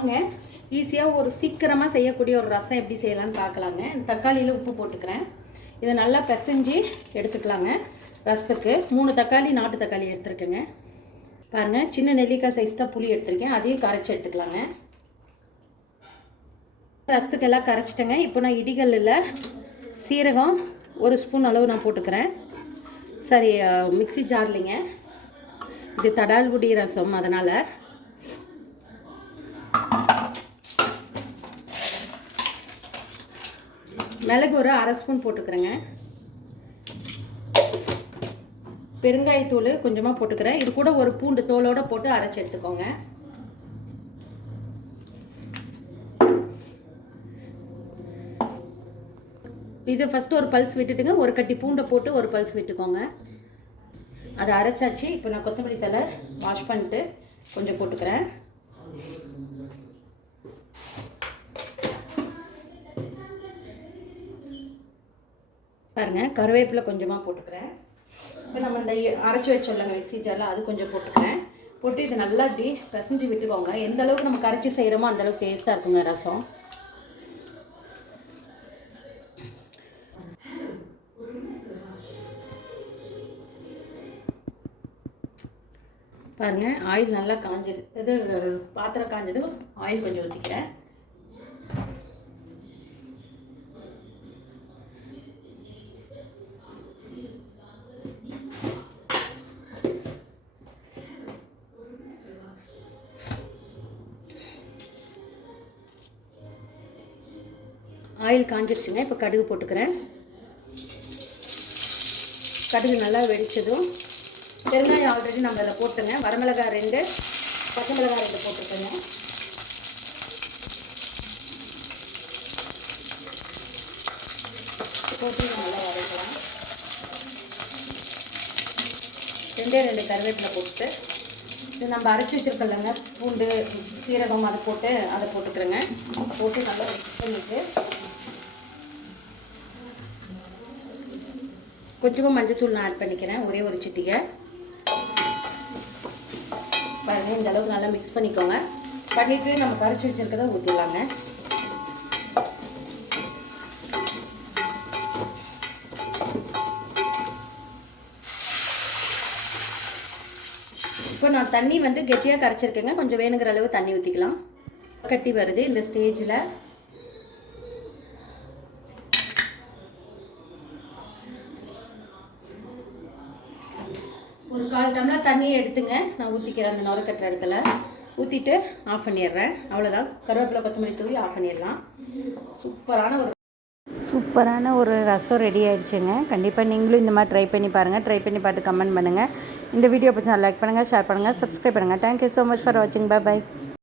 வாங்க ஈஸியாக ஒரு சீக்கிரமாக செய்யக்கூடிய ஒரு ரசம் எப்படி செய்யலான்னு பார்க்கலாங்க. தக்காளியில் உப்பு போட்டுக்கிறேன். இதை நல்லா பிசைஞ்சு எடுத்துக்கலாங்க. ரசத்துக்கு 3 தக்காளி நாட்டு தக்காளி எடுத்துருக்கேங்க. பாருங்கள், சின்ன நெல்லிக்காய் சைஸ் தான் புளி எடுத்துருக்கேன். அதையும் கரைச்சி எடுத்துக்கலாங்க. ரசத்துக்கு எல்லாம் கரைச்சிட்டேங்க. இப்போ நான் இடிகல்லில் சீரகம் 1 ஸ்பூன் அளவு நான் போட்டுக்கிறேன். சரி, மிக்ஸி ஜார்லிங்க. இது தடால்குடி ரசம், அதனால் மிளகு ஒரு 1/2 ஸ்பூன் போட்டுக்கிறேங்க. பெருங்காயத்தூள் கொஞ்சமாக போட்டுக்கிறேன். இது கூட ஒரு பூண்டு தோலோடு போட்டு அரைச்சி எடுத்துக்கோங்க. இது ஃபஸ்ட்டு ஒரு பல்ஸ் விட்டுட்டுங்க. ஒரு கட்டி பூண்டை போட்டு ஒரு பல்ஸ் விட்டுக்கோங்க. அதை அரைச்சாச்சு. இப்போ நான் கொத்தமல்லி தழை வாஷ் பண்ணிட்டு கொஞ்சம் போட்டுக்கிறேன். பாருங்கள், கருவேப்பிலை கொஞ்சமாக போட்டுக்கிறேன். இப்போ நம்ம இந்த அரைச்சி வச்சோம்லங்க மிக்ஸி ஜாரில், அது கொஞ்சம் போட்டுக்கிறேன். போட்டு இது நல்லா இப்படி பிசைஞ்சு விட்டுக்கோங்க. எந்த அளவுக்கு நம்ம கரைச்சி செய்கிறோமோ அந்தளவுக்கு டேஸ்ட்டாக இருக்குங்க ரசம். பாருங்கள், ஆயில் நல்லா காஞ்சது. இது பாத்திரம் காஞ்சதும் ஆயில் கொஞ்சம் ஊற்றிக்கிறேன். ஆயில் காஞ்சிருச்சுங்க. இப்போ கடுகு போட்டுக்கிறேன். கடுகு நல்லா வெடிச்சதும் பெருங்காயம் ஆல்ரெடி நம்ம இதில் போட்டுங்க. வரமிளகாய் 2, பச்சை மிளகாய் 2 போட்டுக்கோங்க. போட்டு நல்லா வதக்கலாம். 2 கருவேப்பிலை போட்டு இது நம்ம அரைச்சி வச்சுருக்கோம்லங்க பூண்டு சீரகம், அதை போட்டுக்கிறேங்க. போட்டு நல்லா மிக்ஸ் பண்ணிவிட்டு கொஞ்சமாக மஞ்சத்தூள் நான் ஆட் பண்ணிக்கிறேன். ஒரே ஒரு சிட்டிகை. பாருங்கள், இந்த அளவுக்கு நல்லா மிக்ஸ் பண்ணிக்கோங்க. பண்ணிவிட்டு நம்ம கரைச்சி வச்சுருக்கதை ஊற்றிடலாங்க. இப்போ நான் தண்ணி கெட்டியாக கரைச்சிருக்கேங்க. கொஞ்சம் வேணுங்கிற அளவு தண்ணி ஊற்றிக்கலாம். கட்டி வருது. இந்த ஸ்டேஜில் ஒரு 1/4 டம்ளர் தண்ணியை எடுத்துங்க. நான் ஊற்றிக்கிறேன். அந்த நுர கட்டுற இடத்துல ஊற்றிட்டு ஆஃப் பண்ணிடுறேன். அவ்வளோதான். கருவேப்பிலை கொத்தமல்லி தூவி ஆஃப் பண்ணிடலாம். சூப்பரான ஒரு ரசம் ரெடி ஆயிடுச்சுங்க. கண்டிப்பாக நீங்களும் இந்த மாதிரி ட்ரை பண்ணி பாருங்கள். ட்ரை பண்ணி பார்த்து கமெண்ட் பண்ணுங்கள். இந்த வீடியோ பற்றி லைக் பண்ணுங்கள், ஷேர் பண்ணுங்கள், சப்ஸ்கிரைப் பண்ணுங்கள். தேங்க்யூ ஸோ மச் ஃபார் வாட்சிங். பை.